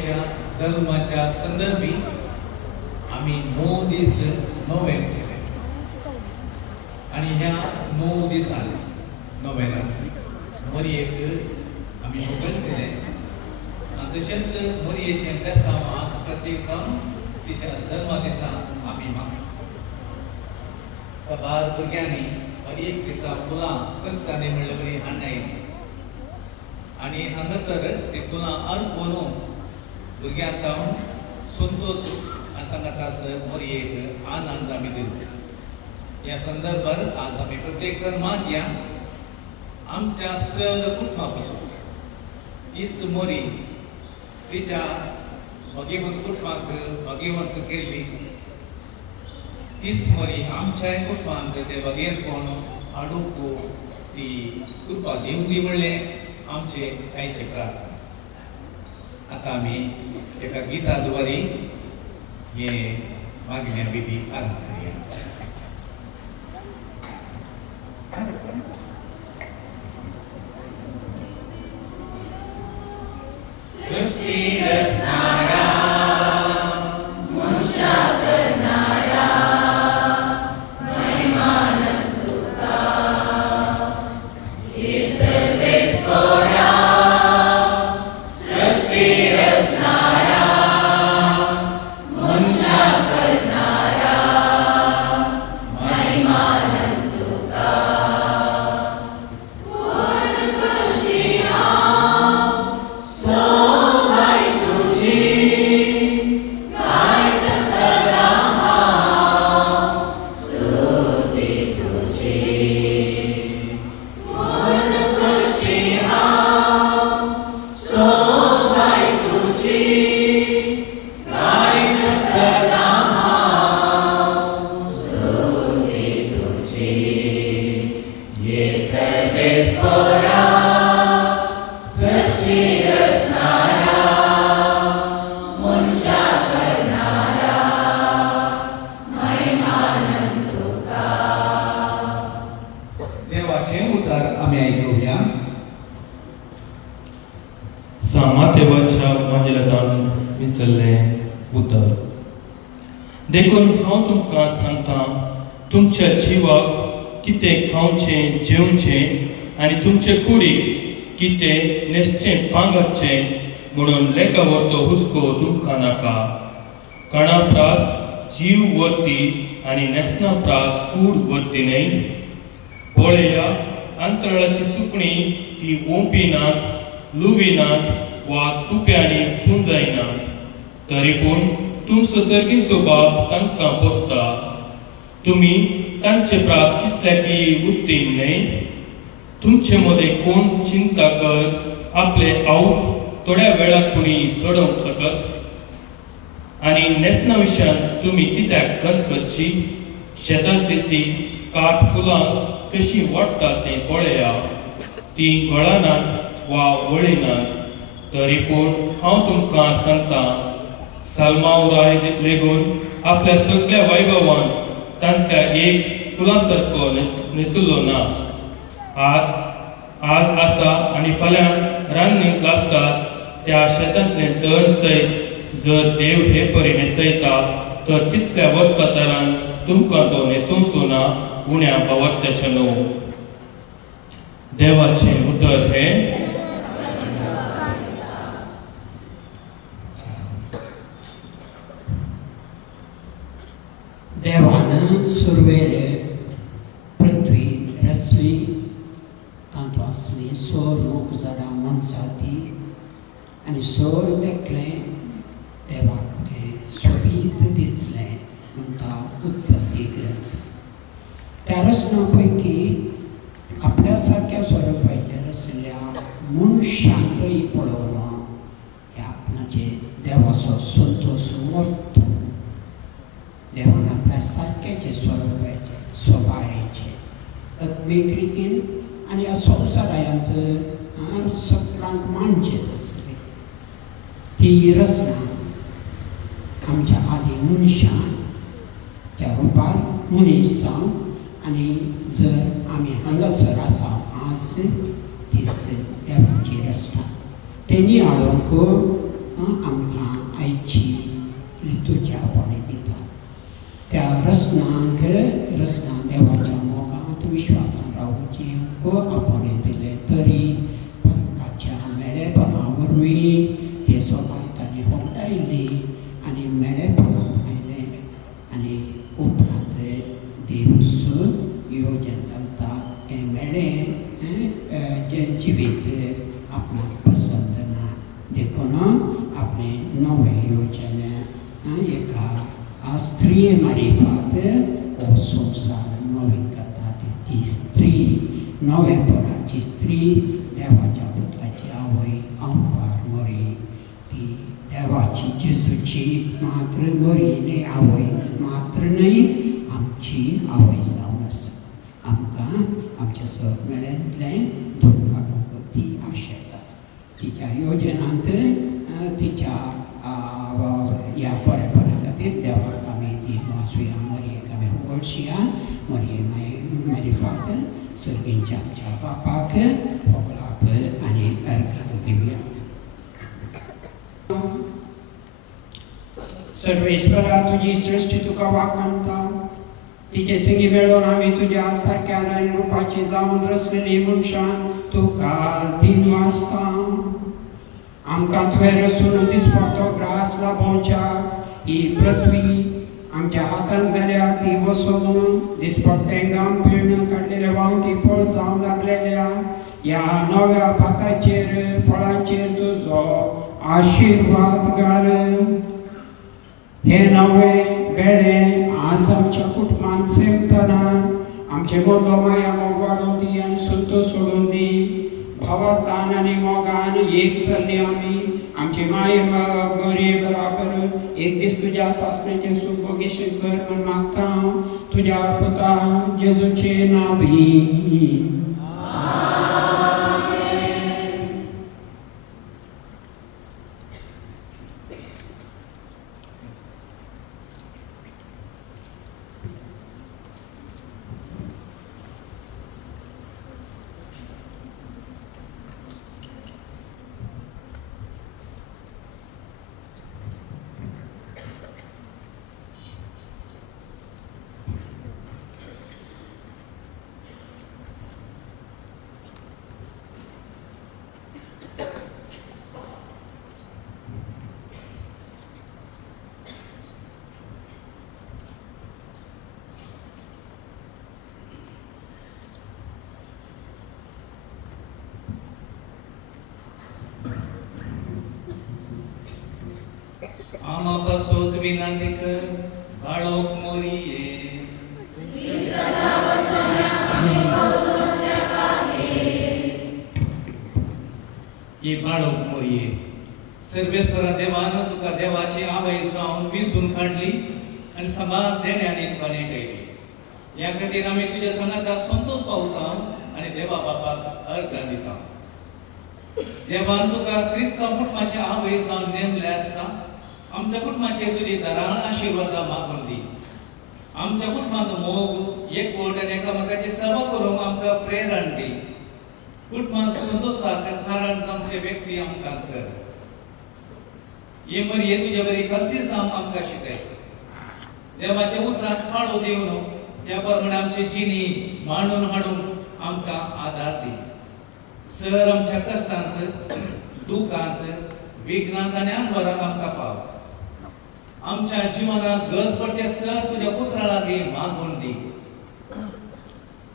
मोरयेच्या जल्माच्या संदर्भी आम्ही 9 दीस नोवेन केले आणि ह्या 9 दिसांनी नोवेनाक मोरयेक आमी होगळसिले आनी तशेंच मोरयेचें बेसांव आज प्रत्येक जावन तिच्या जल्मा दिसा आमी मागता. सबार भुरग्यांनी हर एक दिसा फुलां कश्टांनी म्हणले बरी हाडनायली आनी हांगासर ती फुलां अर्पून भुरग्यांक हांव संतोश आनी सांगातास मोरयेक आनंद आमी दिलो. ह्या संदर्भार आज आमी प्रत्येक जण मागया आमच्या सगळ्या कुटुंबा पासून तीच मोरी तिच्या भगिवंत कुटुंबाक भगिवंत केल्ली तीच मोरी आमच्या कुटुंबांत ते भगिवंतपण हाडूंक ती कृपा दिवंक दी म्हणलें आमचे आयचे प्रार्थना. आतां आमी एका गिता द्वारे हे मागण्या विधी आरंभ करुया. सृष्टी रचणारा मनुष्य करणारा महिमानंद तुका हे सर्वेश्वरा सृष्टी रचणारा मनुष्य करणारा महिमानंद तुका पूर्ण करशी हांव सोबाय तुझी गायत सदा हांव स्तुती तुझी पूर्ण करशी हांव सोबाय तुझी गायत सदा हांव स्तुती तुझी ये सर्वेश्वरा सृष्टी रचणारा मनुष्य करणारा महिमानंद तुका. देवाचें उतर आमी आयकुया. सामातेवाच्या मंजिलांत मिसळ्ळें उतर. देखून हांव तुमकां सांगता तुमच्या जिवाक कितें खावचें जेवचें आनी तुमचे कुडीक कितें न्हेसचें पांगरचें म्हणून लेका व्हरतो हुस्को तुमकां नाका. कणा प्रास जीव व्हरती आनी न्हेसना प्रास कूड व्हरती न्हय. पळया अंतराळाची सुकणी ती ओंपिनात लुविनात वा तुप्यांनी पुंजायनात तरी पूण तुमचो सर्गीचो बाप तांकां पोसता. तुमी तांचे प्रास कितल्याकी उत्तीन न्हय. तुमचे मदें कोण चिंता कर आपले आवक थोड्या वेळापुणी सोडोवंक शकत आनी न्हेसना विशयान तुमी कित्याक गंज करची. शेतांतली ती काठ फुलां कशी वाडटात तें पळया. ती गळनात वा वळिनात तरी पूण हांव तुमकां सांगता सालमावराय लेगून आपल्या सगळ्या वैभवान तांतल्या एक फुलां सारको न्हेसुल्लो ना. आज आसा आनी फाल्यां रान्नींत लासतात त्या शेतांतले तण सयत जर देव हे परी न्हेसयता तर कितल्या वर्ततरान तुमकां तो न्हेसोवचो ना उण्या पावरत्याचें न्हू. देवाचें उतर हें. देवान सुरवेर पृथ्वी रचली तांतू आसली सोर रूख झाडां मनशाची आनी सोर देखलें देवाक तें सोबीत दिसलें म्हणटा उत्पत्ती ग्रंथ. त्या रचना पैकी आपल्या सारक्या स्वरुपाच्या रचल्या मनशांतय पळोवन हे आपणाचे देवाचो संतोष व्हरतो. देवान आपल्या सारक्याचे स्वरुपाचे स्वभावाचे आत्मीक रितीन आनी ह्या संवसारांत सगळ्यांक मानचें आसलें. ती रचना आमच्या आदी मनशां त्या रुपार मनीस जावन आनी जर आमी हांगासर आसा आज तीच देवाची रचना तेणी हाडूंक आमकां आयची लितूच्या पोळे दिता. त्या रसनांक देवाच्या मोगांत विश्वासान रावची आपोले दिले तरी परकाच्या मेळेपणा वरवीं ते सोबाय ताणें होगडायली आनी मेळेपणाक आयले आनी उपरांत देवूस येवजण घालता हें मेळ्ळें जिवीत आपणाक पसंद ना देखून आपलें नवें येवजण एका स्त्री मारिफात हो संवसार नवें करता. ती स्त्री नवेपणाची स्त्री देवाच्या पुताची आवय ओंकार मोरी. ती देवाची जेजूची मात्र मोरी न्ही आवय मात्र न्ही आमची आवय जावन आसा. आमकां आमच्या मेळ्यांतलें दूख काडूंक ती आशयता. तिच्या येवजणांत तिच्या ह्या बरेपणा खातीर देवाक आमी दिन वाचुया. मोरयेक आमी उगडशुया. मोरये मारिफात सर्गींच्या आमच्या बापाक होगलाप आनी अर्घ दिवया. सर्वेश्वरा तुजी सृश्टी तुका वाखाणटा. तिचे सिंगी मेळोवन आमी तुज्या सारक्या नयन रुपाची जावन रचलेली मनशां तुका दिन वाचता. आमकां तुवें रचून दिसपट्टो ग्रास लाभोवच्याक ही पृथ्वी आमच्या हातांत घाल्या. ती वसोन दिसपट्टें घाम पिळून काडलेले वावटी फळ जावं लागलेल्या ह्या नव्या भाताचेर फळांचेर तुजो आशिर्वाद घाल. हे नवें बेळें आज आमच्या कुटुंबांत सेमतना आमचे मदलो माया मोग वाडोवन दी आनी संतोश सोडून दी. भावार्थान आनी मोगान एक जाल्ली आमी आमची माय बरे बराबर एक दीस तुज्या सासणेचें सूख भोगेशें कर म्हूण मागता हांव तुज्या पुता जेजूचे नांवी. आमा पासोत विनंती कर बाळोक मोरये. ये बाळोक मोरये. सर्वेस्वरा देवान तुका देवाची आवय जावन विंचून काडली आनी समार देण्यानी तुका नेटयली. ह्या खातीर आमी तुज्या सांगाता संतोष पावता आनी देवा बापाक अर्घ दिता. देवान तुका क्रिस्तांव कुटुंबाची आवय जावन नेमले आसता. आमच्या कुटुंबाचे तुजी दराळ आशिर्वादा मागून दी. आमच्या कुटुंबांत मोग एकवट आनी एकामेकाची सेवा करूंक आमकां प्रेरण दी. कुटुंबांत संतोशाक कारण जावचे व्यक्ती आमकां कर. हे मरये तुजे बरी गलती जावंक आमकां शिकय. देवाच्या उतराक फाळो दिवन त्या प्रमाणे आमची जिणी मांडून हाडूंक आमकां आदार दी. सर आमच्या कश्टांत दुखांत विघ्नांत आनी अनवरांत आमकां पाव. आमच्या जिवनाक गरज पडचे सर तुज्या पुत्रा लागीं मागून दी.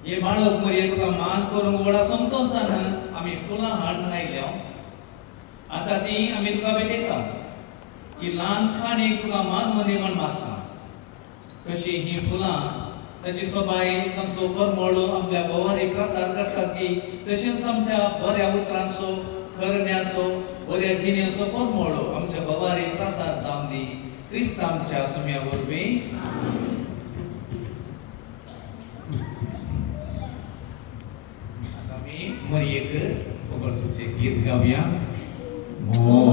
हे बाळक मरये तुका मान करूंक व्हडा संतोशान आमी फुलां हाडून आयल्या. आतां ती आमी तुका भेटयता. ही ल्हान खाणीक तुका मान मदी म्हण मागता. कशी ही फुलां ताची सोबाय तांचो परमळ आपल्या बोवारी प्रसार करतात की तशेंच आमच्या बऱ्या उतरांचो खरण्याचो बऱ्या जिणेचो परमळ आमच्या बोवारी प्रसार जावन दी. क्रिस्त आमच्या सुम्या वरवीं. आमी मरयेक वगळचें गीत गावया. Yeah.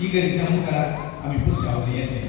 इगर्जेच्या मुखाराक आमी पुस्तक आवडीचे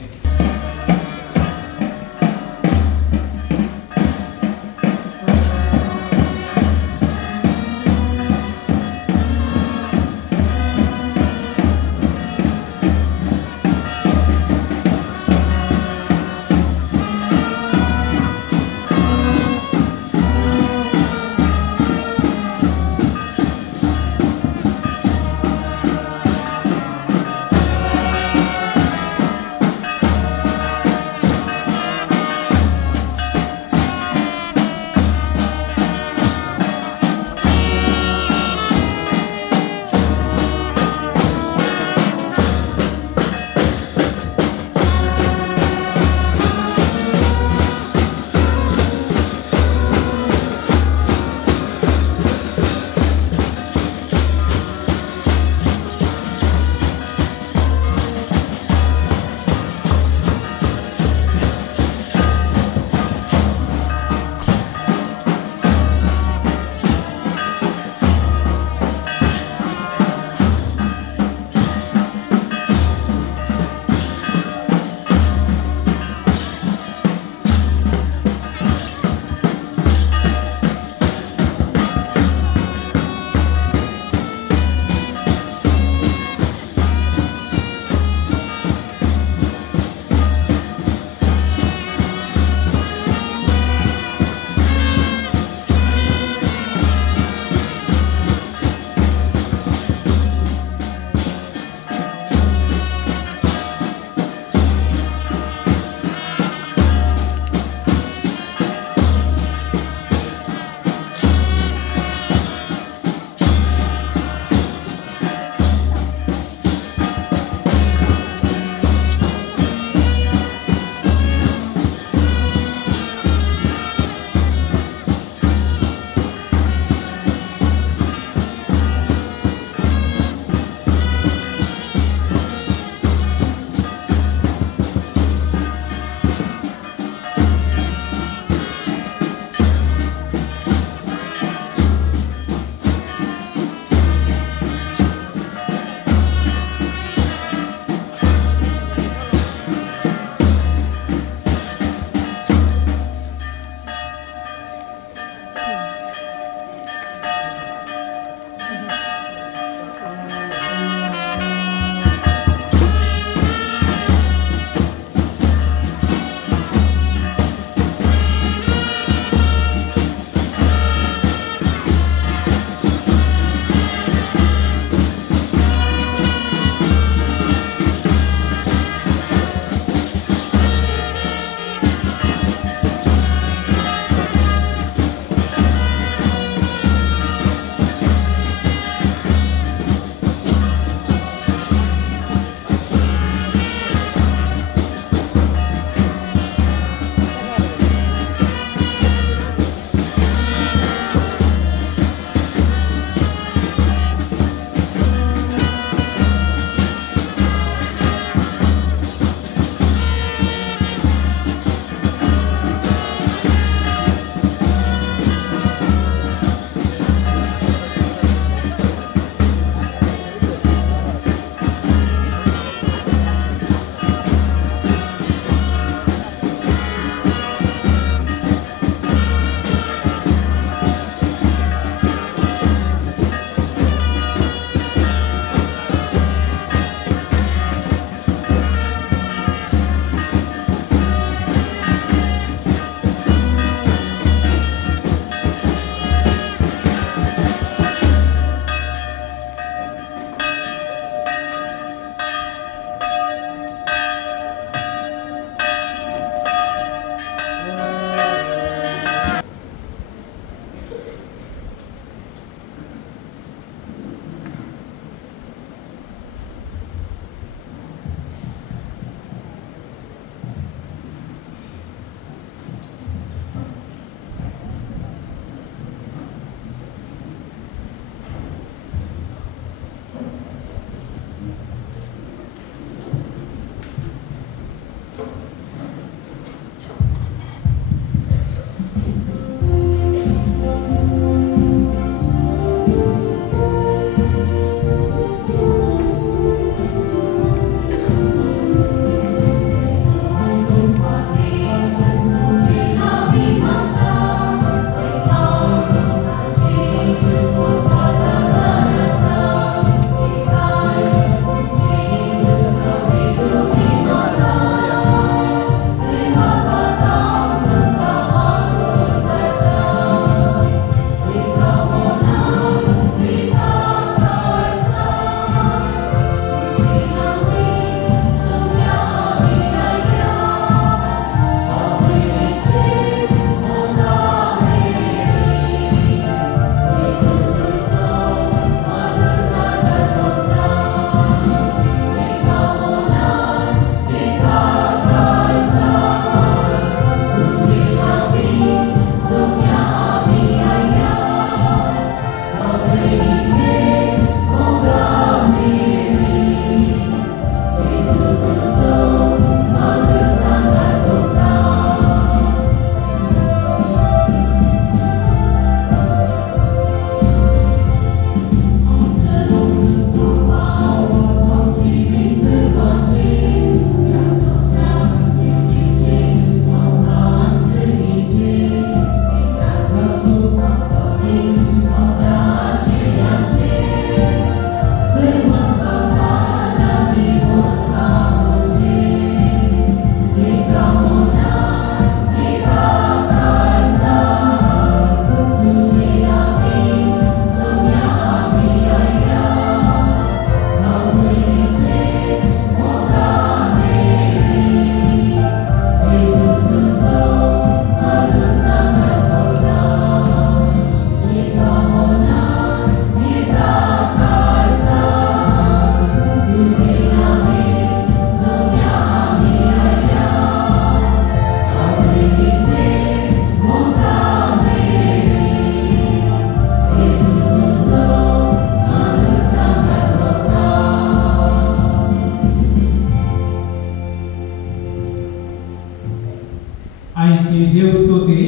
आईची देवस्तुती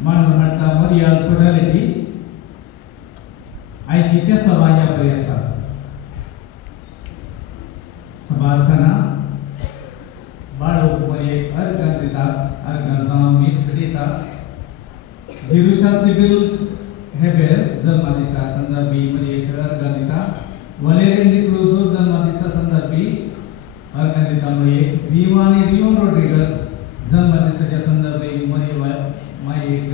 म्हणून म्हणटा मरियाल सोडालेली आईची त्या सभा या बरी आसा सभा आसतना बाळोक मरियेक अर्घ दितात अर्घांचा मीस दितात जिरुशा सिबिल हेबेर जन्मदिसा संदर्भी मरियेक अर्घ दितात वलेरियन डिक्रूजो जन्मदिसा संदर्भी अर्घ दिता मरियेक रिवानी रिओन रोड्रिगस जन्मदिसाच्या संदर्भी मरियेक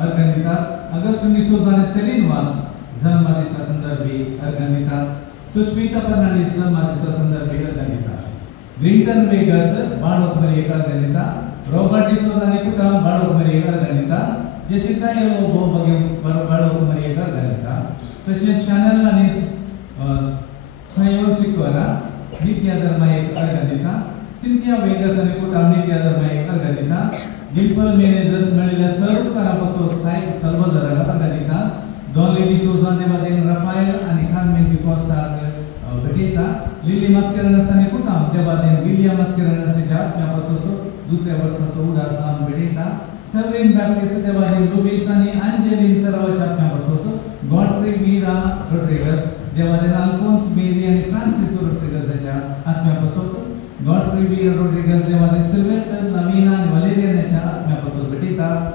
अर्घ दितात अगस्टिन डिसोजा आणि सेलिन वास जन्मदिसा संदर्भी अर्घ दितात सुष्मिता फर्नांडिस जन्मदिसा संदर्भी अर्घ दितात ग्रिंटन वेगस बाळोक मरियेक अर्घ दितात रॉबर्ट डिसोजा आणि कुटुंब बाळोक मरियेक अर्घ दितात जेसिका येलो बो बगे बाळोक मरियेक अर्घ दितात तसेच शॅनल आणि संयोग शिकवरा नित्य धर्मायेक अर्घ दितात सिंथिया वेगस आणि कुटुंब नित्य धर्मायेक अर्घ दितात डिम्पल मॅनेजर्स मिळालेल्या सर्व कारापासून साईक सल्वादोराला अर्घ दितात दोन लेडी सोजा देवादेन राफाएल आणि कार्मेन डिकोस्टा भेटेता लिली मास्केरनस आणि कुटुंब देवादेन विलियम मास्केरनसच्या आत्म्यापासून दुसऱ्या वर्षाचा उदाहरण भेटेता सर्वेन बॅप्टिस्ट देवादेन लुईस आणि अंजेलिन सरावाच्या आत्म्यापासून गॉडफ्री मीरा रोड्रिगस देवादेन अल्फोन्स मेरी आणि फ्रान्सिस रोड्रिगसच्या आत्म्यापासून गॉडफ्री मीरा रोड्रिगस देवादेन सिल्वेस्टर लविना आणि वलेरियनच्या आत्म्यापासून भेटेतात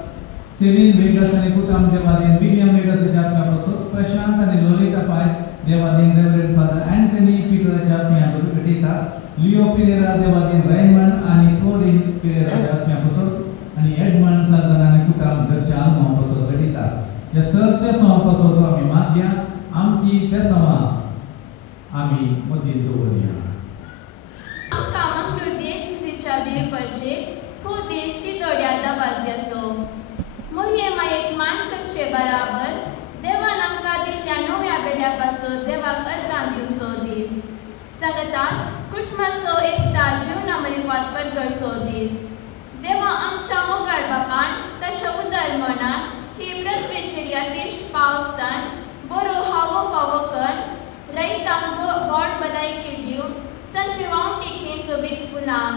सेलिन वेगस आणि कुटुंब देवादेन विलियम वेगसच्या आत्म्यापासून प्रशांत आणि लोलिटा पायस देवादेन रेव्हरंड फादर अँटनी पीटरच्या आत्म्यापासून भेटेतात लिओ पिरेरा देवादेन रेयमंड आणि फ्लोरिन पिरेराच्या आत्म्यापासून आणि एडमंड साल्तन आणि कुटुंब घरच्या आत्म्यापासून भेटेतात या सर्व समापासून आम्ही मागया आमची त्या समा आम्ही मजीद दवरया आमकां मंगळूर देसच्या देव परचे हो देस ती तोड्यादा वाजयासो मोरये एक मान करचे बराबर देवान आमकां दिल्ल्या नव्या बेड्यापासून देवाक अर्घां दिवचो दीस संगतास कुटुंबाचो एकता जीवनामरी वापर करचो दीस देवा आमच्या मोगाळ बापान ताच्या उदार मनान ही पृथ्वीचेर यथेश्ट पावसतान बरो हावो फावो कर रैतांक व्हड भलायकी दिवन तांचे वावटीक ही सोबीत फुलां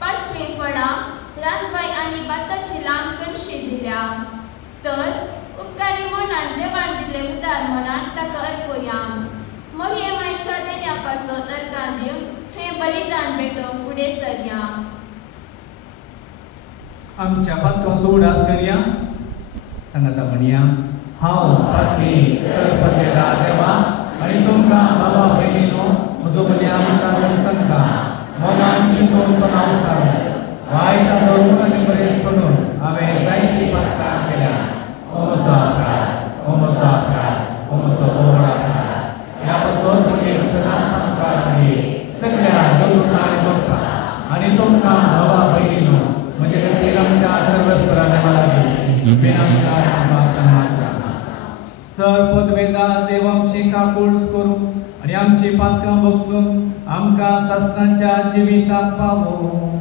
पाचवी फळां रांदवाय आनी भाताची लांब कणशी दिल्या तर उपकारी मनान देवान दिले उदार मनान ताका अर्पया मोरये मायच्या देण्यापासून अर्घां दिवन हे बलिदान भेटोवंक फुडें सरया आमच्या पातकांचो उडास करया सांगाता म्हणया हांव पातकी सर्वपदेला देवा आनी तुमकां बाबा भयणीनो म्हजो बलिदान सारून सांगता मोगान शिकून तो नांव सारून वायटा धरून आनी बरें सोडून हांवें जायती पातकां केल्या ओमसा प्राय ओमसा प्राय ओमसो बोवडा प्राय ह्या पासून तुमी सदांच सांगपाक पाहिजे सगळ्या देवदूतां आनी भक्तां आनी तुमकां बाबा भयणीनो म्हणजे खातीर आमच्या सर्वस्वरांनी मला सरपद वेदा देव आमची काकूळ करू आणि आमची पातकां बगसून आमकां सासणाच्या जिवितांत पावो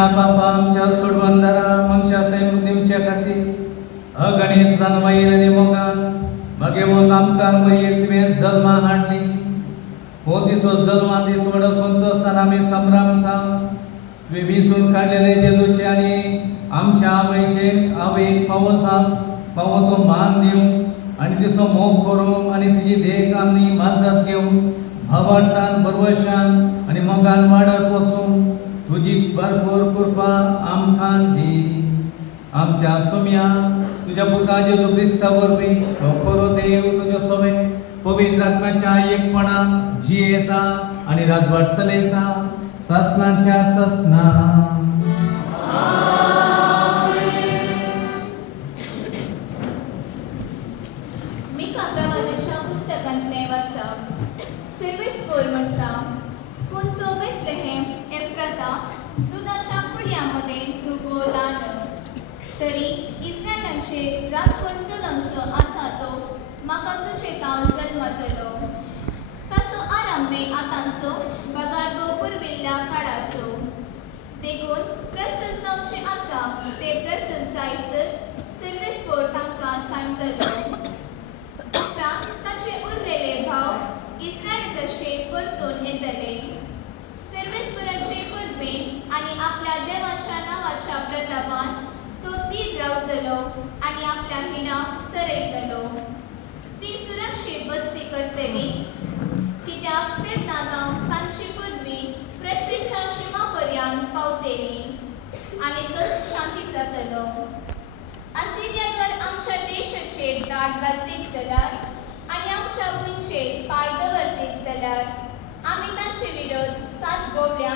आमच्या पापा आमच्या सोडवंदारा आमच्या सैम दिवच्या खातीर अगणित जानवाईल आनी मोगान मागे वोन आमकां मरयेक तुवें जल्मा हाडली हो दिसो जल्मा दीस व्हड संतोशान आमी संभ्रमता तुवें विंचून काडलेले जेजूचे आनी आमच्या आवयक फावो तो मान दिवंक आनी तिचो मोग करूंक आनी तिची देख आमी माजत घेवंक भावार्थान बरवशान आनी मोगान वाडत वचूंक तुजी भरपूर कृपा आमकां दी आमच्या सुम्या तुझ्या पुता जेजू क्रिस्ता वरवीं तो खरो देव तुज्या सोबे पवित्र आत्म्याच्या एकपणान जियेता आनी राजवाट चलयता ससनाच्या ससना तरी इस्रायलांचे रासवर्सलांचो आसा तो म्हाका तुजे गांव जल्मतलो ताचो आरंभे आतांचो बगार पुरविल्ल्या काळाचो देखून प्रसन्न जावचे आसा ते प्रसन्न जायसर सिल्वेस्पोर तांकां सांगतलो उपरांत ताचे उरलेले भाव इस्रायल तशे परतून येतले सिल्वेस्पोराचे पदवेन आनी आपल्या देवाच्या नांवाच्या प्रतापान तो तीर रावतलो आनी आपल्या हिना सरयतलो ती सुरक्षीत बसती करतली कित्याक तेन्ना जावन तांची पदवी पृथ्वीच्या शिमा पर्यंत पावतली आनी तो शांती जातलो असिरिया जर आमच्या देशाचेर दाट घालतीत जाल्यार आनी आमच्या भुंयचेर पाय दवरतीत जाल्यार आमी तांचे विरोध 7 गोवल्या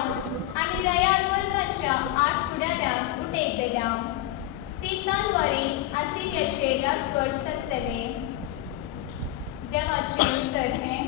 आनी रयाळ वर्गाच्या 8 फुडाऱ्यांक उठयतल्या ती तलवारी असिरियाचे रासवड सकतले देवाचे उतर हे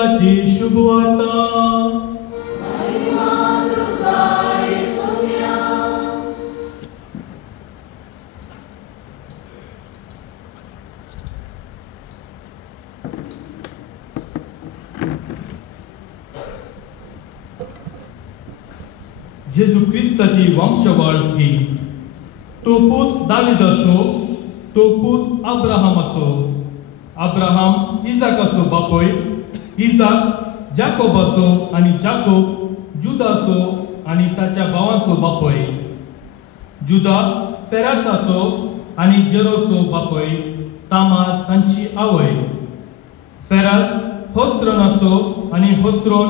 क्रिस्ताची शुभवार्ता. जेजू क्रिस्ताची वंशवळ ही. तो पूत दावीद असो, तो पूत अब्राहम असो. अब्राहम इजाक असो बापोय, इजाक जाकोब असो आणि जाकोब जुदा असो आणि ताच्या भावांचो बापोय. जुदा फेरास असो आणि जेरोसो बापोय, तामार तांची आवय. फेरास होस्रोन असो आणि होस्रोन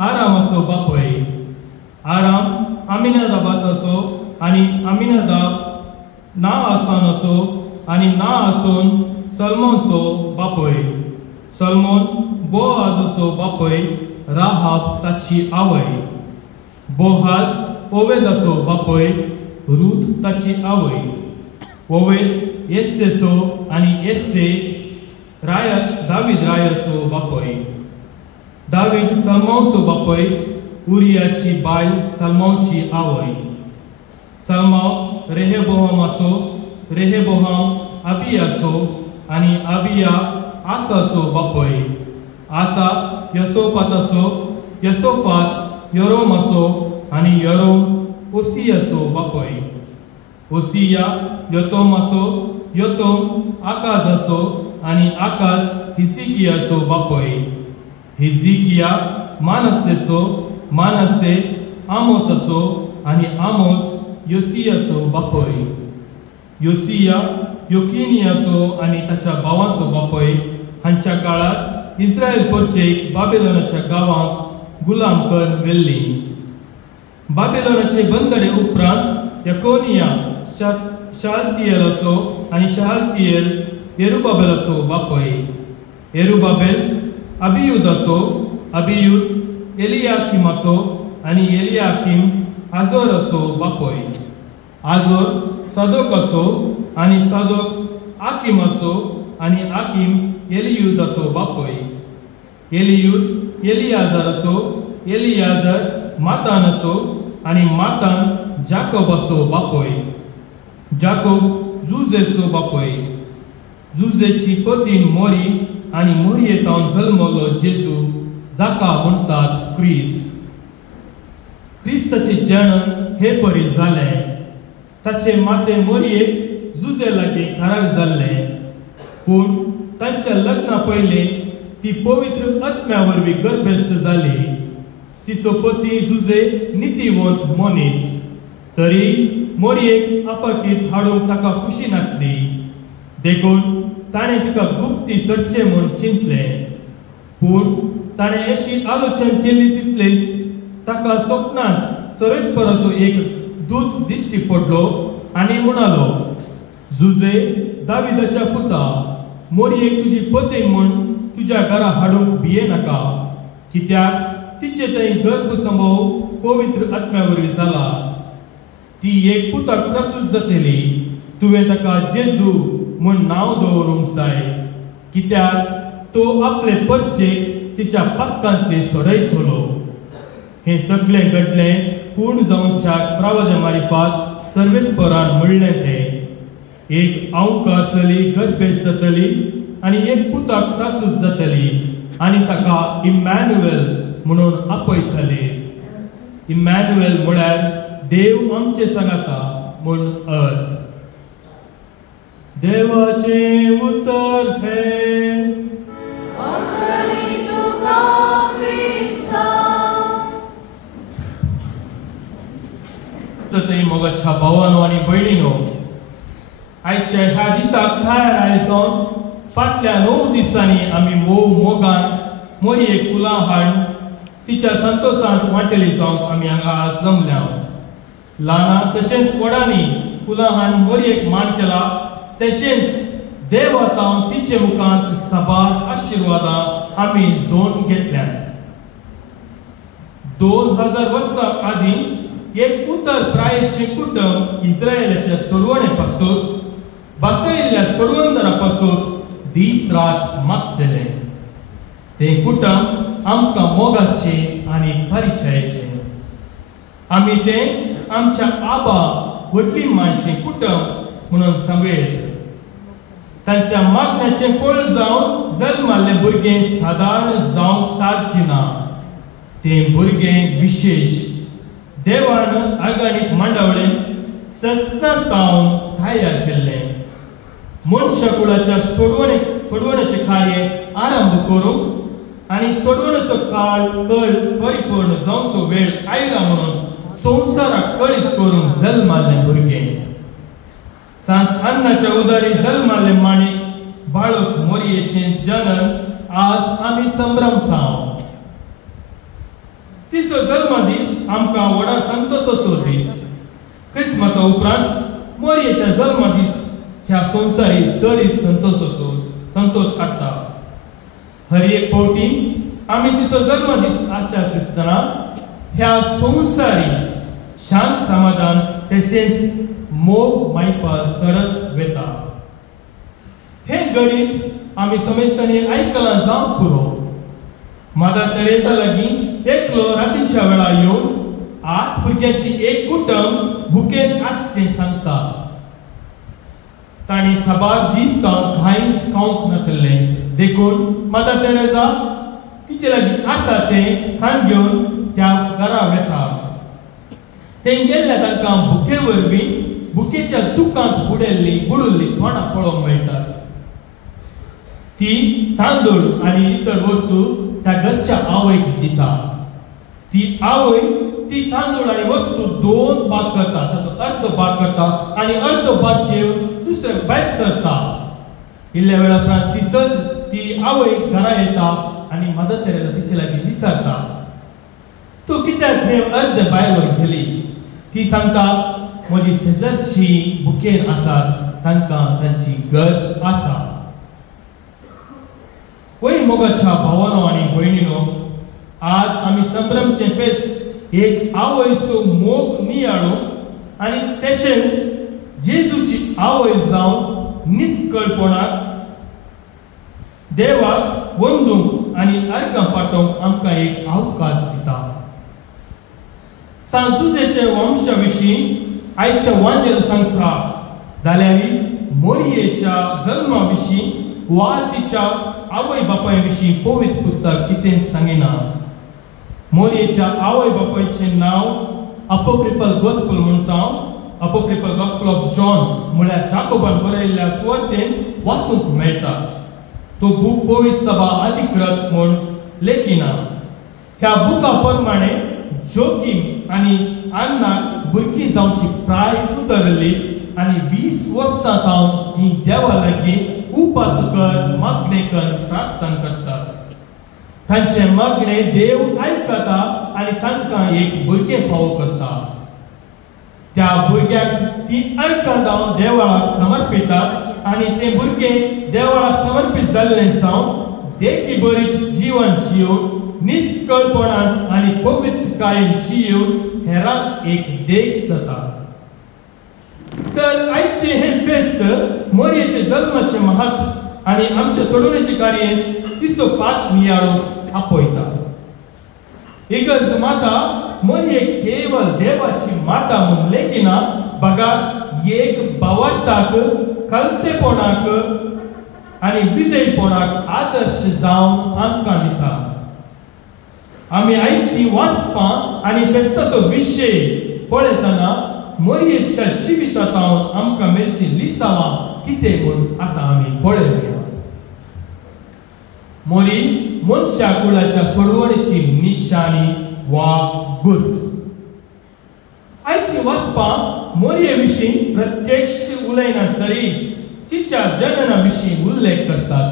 आराम असो बापोय. आराम अमिनादाबात असो आणि अमिनादाब ना आसान असो आणि ना आसोन सलमोनचो बापोय. सलमोन बोआज असो बापोय, राहाब ताची आवय. बोहाज ओवेद असो बापोय, रूथ ताची आवय. ओवेद येस्सेसो आणि येस्से दावीद रायसो बापोय. दावीद सलमोनचो बापोय, उरियाची बायल सलमोनची आवय. सलमोन रेहबोहाम असो, रेहबोहाम अबिया असो आणि अबिया आसा असो बापोय. आसा यसोफात असो, यसोफात योरोम असो आणि योरोम ओसिया असो बापोय. ओसिया योतोम असो, योतोम आकाज असो आणि आकाज हिजकिया असो बापोय. हिजकिया मानस्से असो, मानस्से आमोस असो आणि आमोस योसिया असो बापोय. योसिया योकिनिया असो आणि ताच्या भावांचो बापोय. हांच्या काळात इस्रायल परचेक बाबिलोनाच्या गांवांत गुलाम कर व्हेल्ली. बाबिलोनाचे बंदडे उपरांत यकोनिया शालतियेल असो आणि शालतियेल येरुबाबेल असो बापोय. येरुबाबेल अबियूद असो, अबियूद एलियाकीम असो आणि एलियाकीम आजोर असो बापोय. आजोर सदोक असो आणि सदोक आकीम असो आणि आकीम एलियूद असो बापोय. एलियूद एलियाजर असो, एलियाजर मातान असो आणि मातान जाकोब असो बापोय. जाकोब जुजेसो बापोय. जुजेची पतीन मोरी आणि मोरयेतावन जल्मलो जेजू जाका म्हणटात क्रिस्त. क्रिस्ताचे जनन हे परी जालें. ताचे माते मोरयेक जुजे लागीं घराक जाल्लें. पूण तांच्या लग्ना पयलीं ती पवित्र आत्म्या वरवीं गर्भस्थ जाली. तिचो पती जुजे नितीवंत मनीस. तरी मोरयेक आपाकीत हाडून ताका खुशी नासली. देखून ताणें तिका गुप्ती सरचें म्हूण चिंतलें. पूण ताणें अशी आलोचना केली तितलेच ताका स्वप्नांत सरस्पराचो एक दूत दिश्टी पडलो आनी म्हणालो, जुजे दाविदाच्या पुता, मोरयेक तुजी पत्नी म्हूण तुज्या घरा हाडूंक भिये नाका, कित्याक तिचे थंय गर्भसंभव पवित्र आत्म्या वरवीं जाला. ती एक पुताक प्रसूत जातली. तुवें ताका जेजू म्हूण नांव दवरूंक जाय, कित्याक तो आपले परचेक तिच्या पातकांतले सोडयतलो. हें सगळें घडलें पूर्ण जावच्या प्रावदे मारिफात सर्वेस्परान म्हणलें तें. एक आंवकासली गर्भेस्त जातली आनी एक पुताक प्रासूत जातली आनी ताका इमॅन्युएल म्हणून आपयतले. इमॅन्युएल म्हळ्यार देव आमचे सांगाता म्हूण अर्थ. देवाचे उतर हें तसंही मोगाच्या भावांनो आनी भयणींनो, आयच्या ह्या दिसाक तयार आयसोन फाटल्या 9 दिसांनी आमी मोगान मोरयेक फुलां हाडून तिच्या संतोशांत वांटेली जावंक आमी हांगा आज जमल्या. ल्हानां तशेंच व्हडांनी फुलां हाडून मोरयेक मान केला, तशेंच देवातावन तिचे मुखांत सबार आशिर्वादां आमी जोन घेतल्यात. 2000 वर्सां आदीं एक उतर प्रायेचे कुटुंब इस्रायेलाच्या सोडवणे पासून बसयल्ल्या सोडवणदारा पासून दीस रात मागतले. ते कुटुंब आमकां मोगाचें आनी परिचयाचें. आमी तें आमच्या आबा वडली मांयचें कुटुंब म्हणून सांगयत. तांच्या मागण्याचें फळ जावन जल्माल्लें भुरगें सादारण जावंक सारकें ना. तें भुरगें विशेश देवान अगणित मंडळीन सस्तावन तयार केल्लें. मनशाकुळाच्या सोडवणेचें कार्य आरंभ करूंक आनी सोडवणेचो काळ परिपूर्ण जावचो वेळ आयला म्हणून संवसाराक कळीत करूंक जल्माल्लें भुरगें. सांत अन्नाच्या उदारी जल्माल्लें माणिक बाळक मोरयेचें जनन आज आमी संभ्रमतांव. तिसो जल्मदीस आमकां व्हडा संतोशाचो दीस. क्रिसमसा उपरांत मोरयेच्या जल्मदीस ह्या संवसारी चडीत संतोष काडटा. हर एक फावटी आमी तिचो जल्मदीस आसतना ह्या संवसारी शांत समाधान तशेंच मोग मायपार सडत वेता. हे गणित आमी समेस्तांनी आयकलां जावंक पुरो. मादार तेरेसा लागीं एकलो रातीच्या वेळा येवन 8 भुरग्यांची एक कुटुंब भुकेन आसचें सांगता. ताणी साबार दीस कांयच खावंक नासलें देखून मादार तेरेसा तिचे लागीं आसा तें खाण घेवन त्या घरा वेता. थंय गेल्ल्या तांकां भुके वरवीं भुकेच्या दुकांत बुडिल्ली तोंडां पळोवंक मेळटात. ती तांदूळ आनी इतर वस्तू त्या घरच्या आवयक दिता. ती आवय ती तांदूळ आनी वस्तू 2 भाग करता. ताचो अर्ध भाग करता आनी अर्ध भाग घेवन दुसरे भायर सरता. इल्ल्या वेळा उपरांत ती आवय घरा येता आनी मादार तेरेसा तिचे लागीं विचारता, तूं कित्याक हे अर्द भायर व्हर गेली? ती सांगता, म्हजी शेजारची भुकेन आसात, तांकां तांची गरज आसा. वय मोगाच्या भावानो आनी भयणीनो, आज आमी संभ्रमचें फेस्त एक आवयचो मोग नियाळो आनी तशेंच जेजूची आवय जावन निस्कळपणाक देवाक वंदूंक आनी अर्गां पाठोवंक आमकां एक अवकाश दिता. सांजुजेचे वंशाविशीं आयच्या वांजेल सांगता जाल्यार मोरयेच्या जल्मा विशीं वा तिच्या आवय बापाय विशीं पवित्र पुस्तक कितें सांगिना. मोरयेच्या आवय बापायचें नांव अपोक्रिफल गॉस्पेल म्हणटा. अपोक्रिफल गॉस्पेल ऑफ जॉन म्हळ्यार जाकोबान बरयल्ल्या सुवातेन वाचूंक मेळटा. तो बूक पवित्र सभा अधिकृत म्हूण लेखिना. ह्या बुका प्रमाणे जोकीम आनी अन्नाक भुरगीं जावची प्राय उतरली आनी 20 वर्सां जावन ती देवा लागीं उपास कर मागणे कर प्रार्थना करतात. तांचे मागणे देव आयकता आनी तांकां एक भुरगें फावो करता. त्या भुरग्याक ती अर्गां जावन देवाक समर्पितात आनी तें भुरगें देवाक समर्पीत जाल्लें जावन देखी बरीच जीवन जिवन निस्कळपणान आनी पवित्रकायेन जिवन हेरांक एक देख जाता. तर आयचे हे फेस्त मोरयेचे जल्माचे महत्व आनी आमच्या सोडवणेचे कार्य तिसो पात नियाळो आपयता. इगर्ज माता मोरयेक केवळ देवाची माता म्हणून लेखिना, बगात एक भावार्थाक कलतेपणाक आनी विधेयपणाक आदर्श जावन आमकां दिता. आमी आयची वाचपां आनी फेस्ताचो विशय पळयतना मोरयेच्या जिवितांत आमकां मेळची लिसावां कितें म्हूण आतां आमी पळयल्या. मोरी मनशा कुळाच्या सोडवणेची निशाणी वा गुर्त. आयची वाचपां मोरये विशीं प्रत्यक्ष उलयना तरी तिच्या जनना विशीं उल्लेख करतात.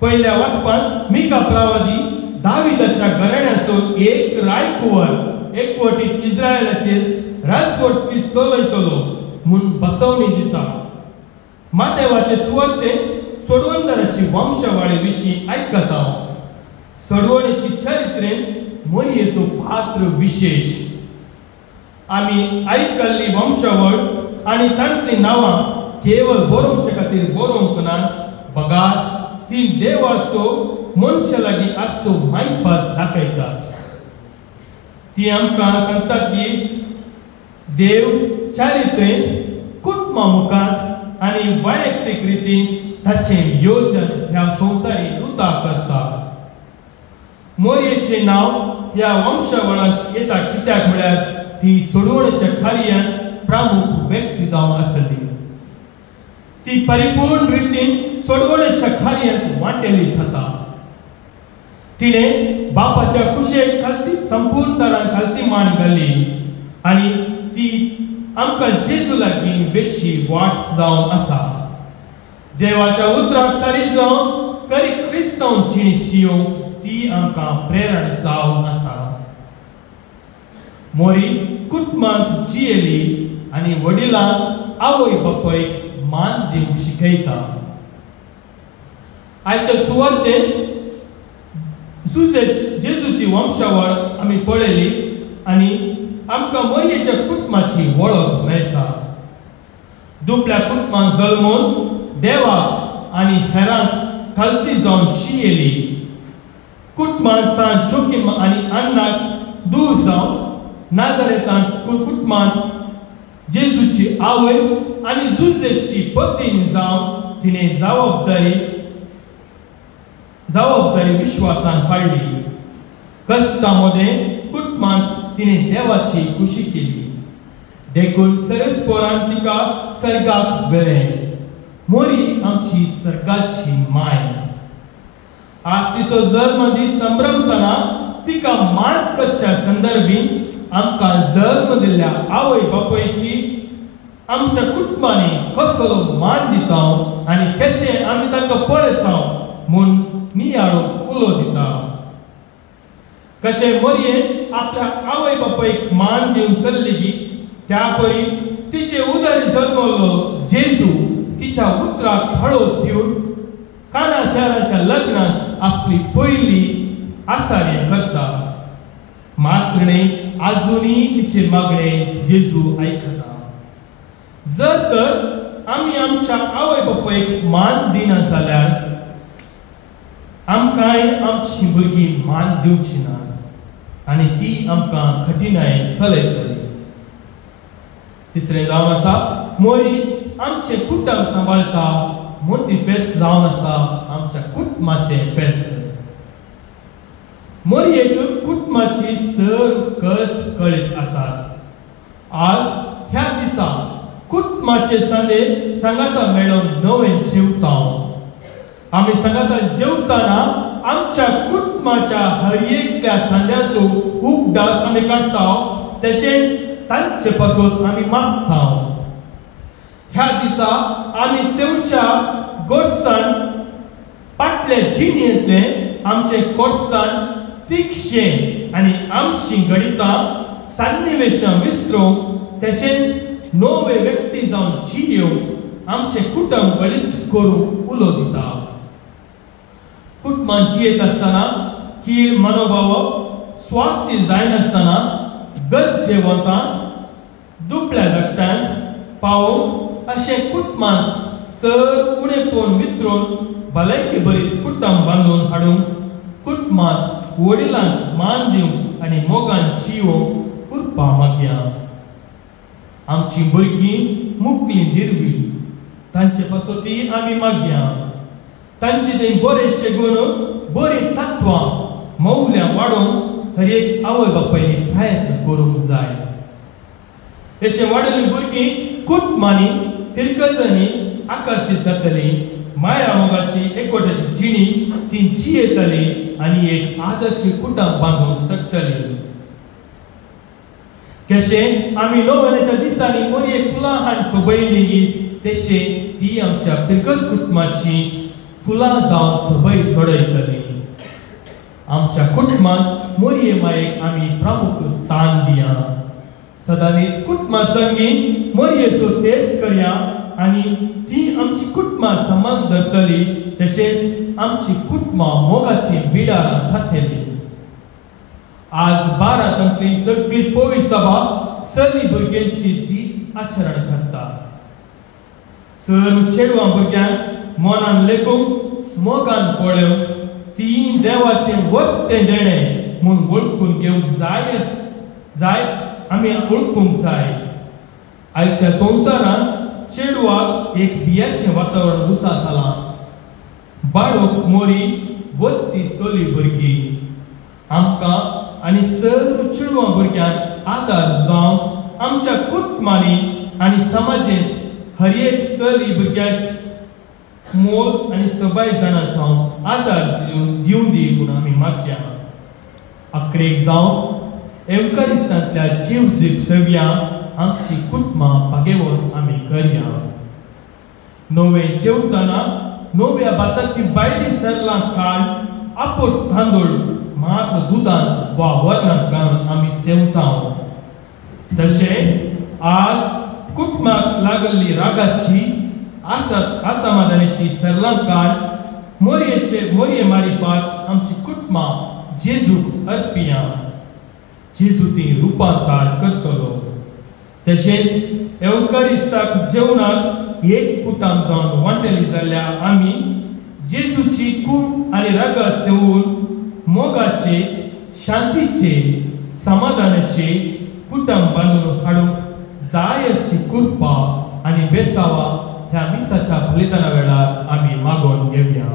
पयल्या वाचपांत मिका प्रवादी दाविदाच्या घराण्याचो एक रायकुंवर एकवटीत इस्रायलाचेर राजवट चलयतलो म्हूण बसवणी दिता. मातेवाचे सुवातेन सोडवणदाराची वंशावळी विशीं आयकता. सोडवणेची चरित्रेन मोरयेचो पात्र विशेष. आमी आयकल्ली वंशावळ आनी तांतली नांवां केवळ बरोवचे खातीर बरोवंक ना, बगात ती देवाचो मनशा लागीं आसचो मायपास दाखयतात. ती आमकां सांगता की देव चारित्रेंत कुटुंबा मुखार आनी वैयक्तीक रितीन ताचें योजन ह्या संवसारीक उता करता. मोरयेचें नांव ह्या वंशावळांत येता कित्याक म्हळ्यार ती सोडवणेच्या कार्यान प्रमुख व्यक्ती जावन आसली. ती परिपूर्ण रितीन सोडवणेच्या कार्यात वांटेली जाता. तिणें बापाच्या कुशेक संपूर्ण तरान खालती मान घाली आनी ती आमकां जेजू लागीं वेची वाट जावन आसा. देवाच्या उतराक सारी जावन खरी क्रिस्तांव जिणी जियोंक ती आमकां प्रेरण जावन आसा. मोरी कुटुंबांत जियेली आनी वडिलांक आवय बापायक मान दिवंक शिकयता. आयच्या सुवातेंत जेजूची वंशावळ आमी पळयली आनी आमकां मोरयेच्या कुटुंबाची वळख मेळटा. दुपल्या कुटुंबांत जल्मून देवाक आनी हेरांक खालती जावन जियेली. कुटुंबांत सावन जोखीम आनी अन्नाक दूर जावन नाजारेतांत कुटुंबांत जेजूची आवय आनी जुजेची पत्नी जावन तिणें जबाबदारी विश्वासान पाळली. कश्टामध्ये कुटुंबांत तिणें देवाची खुशी केली. देखून सरस्पोरान तिका सर्गाक व्हेलें. मोरी आमची सर्गाची माय. आज तिचो जल्म दीस संभ्रमतना तिका मान करच्या संदर्भीन आमकां जल्म दिल्ल्या आवय बापायकी आमच्या कुटुंबांनी कसलो मान दिता आनी कशें आमी तांकां पळयता म्हूण नियाळो उलो दिता. कशें मोरयेन आपल्या आवय बापायक मान दिवंक चल्ली की त्या परी तिचे उदरी जल्मलो जेजू तिच्या उतराक हळो दिवन काना शाराच्या लग्नात आपली पयली आसारी करता. मात्रणें आजुनी तिचे मागणें जेजू आयकता. जर तर आमी आमच्या आवय बापायक मान दिना जाल्यार आमकांय आमची भुरगीं मान दिवची नात आनी ती आमकां कठिनाय चलयतली. तिसरें जावन आसा मोरी आमचे कुटुंब सांबाळटा म्हूण ती फेस्त जावन आसा आमच्या कुटुंबाचें फेस्त. मोरयेक कुटुंबाची सर्व कश्ट कळीत आसात. आज ह्या दिसा कुटुंबाचे सांगाता मेळून नवें जेवता. आमी सांगाता जेवताना आमच्या कुटुंबाच्या हर एक त्या सांग्याचो उगडास आमी काडटा तशेंच तांचे पासून आमी मागता. ह्या दिसा आमी सेवच्या गोडसाण पाटले जिणेंतलें आमचे कोडसाण तिक्षें आनी आमची गणितां सन्निवेशां विसरूंक तशेंच नवे व्यक्ती जावन जियोंक आमचें कुटुंब बलिश्ट करूंक उलो दिता. कुटुंबांत जियेत आसतना कीळ मनोभाव स्वार्थी जायनासतना गरजे वतांत दुबळ्या धाकट्यांक पावोवंक अशें कुटुंबांत सर उणेपण विसरून भलायकी बरी कुटुंब बांदून हाडूंक कुटुंबांत वडिलांक मान दिवंक आनी मोगान जियोवंक उरपा मागया. आमची भुरगीं मुखली दिरवी तांचे पासोती आमी मागया. तांची ते बरेचशे गुण बरी तत्वां मौल्यांं वाडोवंक हर एक आवय बापायनी प्रयत्न करूंक जाय. अशें वाडयल्लीं भुरगीं कुटुंबांनी फिरकजनी आकर्शीत जातलीं. मायरा मोगाची एकवटाची जिणी ती जियेतली आनी एक आदर्श कुटुंब बांदूंक शकतली. कशें आमी नोवेनाच्या दिसांनी मोरयेक फुलां हाडून सोबयली तशें ती आमच्या फिरकज कुटुंबाची फुलां जावन सोबय सोडयतली. आमच्या कुटुंबांत मोरये मायेक आमी प्रमुख स्थान दिया. सदांच कुटुंबा संगी मोरयेचो तेज करया आनी ती आमची कुटुंबां समान धरतली तशेंच आमची कुटुंबां मोगाची बिडारां जातली. आज 12 तांतली सगळी पवित्र सभा सनी भुरग्यांची दीस आचरण करता. सर चेडवां भुरग्यांक मनान लेखूंक मोगान पळोवंक ती देवाचें वरतें देणें म्हूण वळखून घेवंक जाय आमी वळखूंक जाय. आयच्या संवसारांत चेडवाक एक बियाचें वातावरण उता जालां. बाळोक मोरी वत्ती चली भुरगीं. आमकां आनी सर्व चेडवां भुरग्यांक आदार जावन आमच्या कुटुंबांनी आनी समाजीत हर एक चली भुरग्याक मोल आनी सबाय जाणां जावन आदार दिवं दी म्हूण आमी मागया. अकरेक जावन एवकारिस्तांतल्या जीव सेव्या आमची कुटुंबां पागेवत आमी करया. नवें जेवतना नव्या भाताची बायली सरलां काड आपूट तांदूळ मात्र दुदांत वा वरणांत घालून आमी सेवतांव. तशें आज कुटुंबाक लागल्ली रागाची असमाधानाची सरलां काड मोरये मारिफात आमची कुटुंबां जेजूक अर्पिया. जेजू ती रुपांतर करतलो. तशेंच एवकारिस्ताक जेवणाक एक कुटाम जावन वांटली जाल्यार आमी जेजूची कूड आनी रागा सेवून मोगाचे शांतीचे समाधानाचे कुटाम बांदून हाडूंक जाय अशी कृपा आनी बेसावा ह्या मिसाच्या फलिताना वेळार आमी मागोवन घेवया.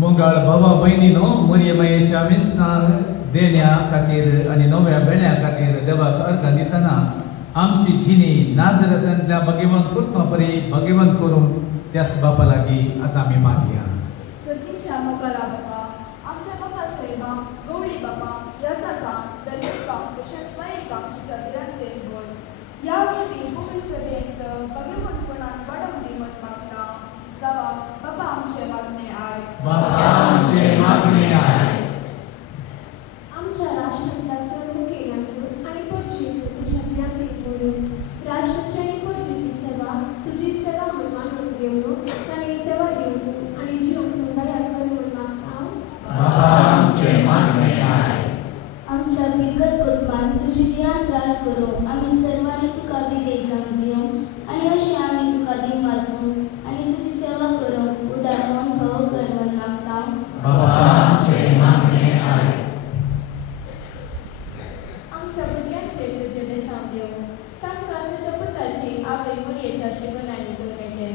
मोगाळ भावा भयणीनो, मोरयेमायेच्या मिस्तार देण्या खातीर आनी नव्या बेण्या खातीर देवाक अर्घ दितना आमची जिणी नाजरांतल्या भगवंत कुटुंबा परी भगवंत करूंक त्याच बापा लागीं आतां आमी मागया. सर्गीच्या मोगाळा बापा, आमच्या बापा सैमा गवळी बापा ह्या जाता दरेका तशेंच बायेका तुज्या विरांतेर गोय ह्या वेळी भुमी सभेंत भगवंतपणान वाडोवंक दी म्हूण मागता. जावा बापा आमचे मागणे आय. बापा आमचे मागणे आय. आमच्या राष्ट्रांतल्या सर्व केल्यांतून आनी परचेंतून तुज्या विरांतेर दवरून राष्ट्राची आनी परचेची सेवा तुजी सेवा म्हूण मानून घेवन तांणी सेवा घेवन आनी जिवन तुमकां याद कर म्हूण मागता. बापा आमचे मागणे आय. आमच्या दिग्गज कुटुंबान तुजी विरांत रास करूंक आमी सर्वांनी तुका विधेय जावन जियोंक आनी अशें आमी तुका दिन वाचून आनी तुजी सेवा करूंक उदार मन भव कर म्हूण मागता. बापा आमचे मागणे आय. आमच्या भुरग्यांचे तुजे बेसांव देव तांकां तुज्या पुताची आवय मोरयेच्या शिवनांनी दवरले.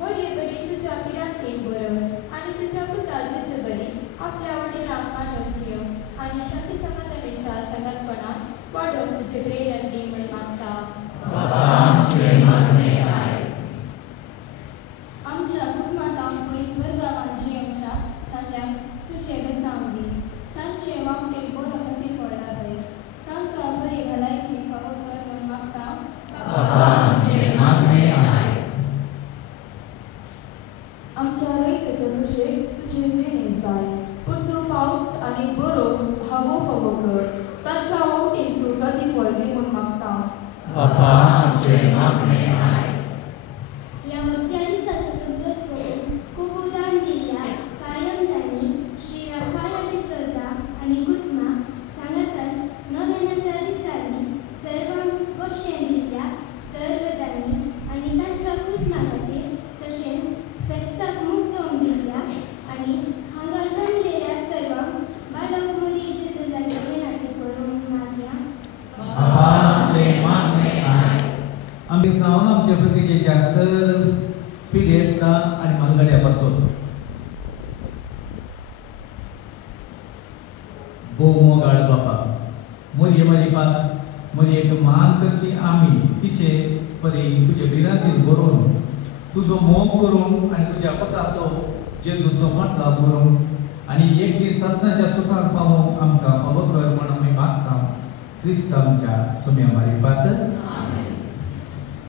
मोरये बरी तुज्या विरांतेर बरय आनी तुज्या पुता जेजू बरी आपल्या वडिलांक मानून जियोंक आनी शांती समाधानाच्या सगळपणान वाडोवंक तुजे प्रेरण दी म्हूण आमी जावन आमच्या प्रतिकेच्या सर पिडेस्ता आणि मालगड्या पासून भोव मोगाळ बापा मोरये मारी पात मोरी एक मान करची आमी तिचे परी तुझे विरांतीन बरोवन तुजो मोग करून आणि तुझ्या पतासो जेजूचो म्हटला करून आणि एक दीस सस्नाच्या सुखाक पावूंक आमकां फावो कर म्हण आमी मागता क्रिस्त आमच्या सुम्या मारी पात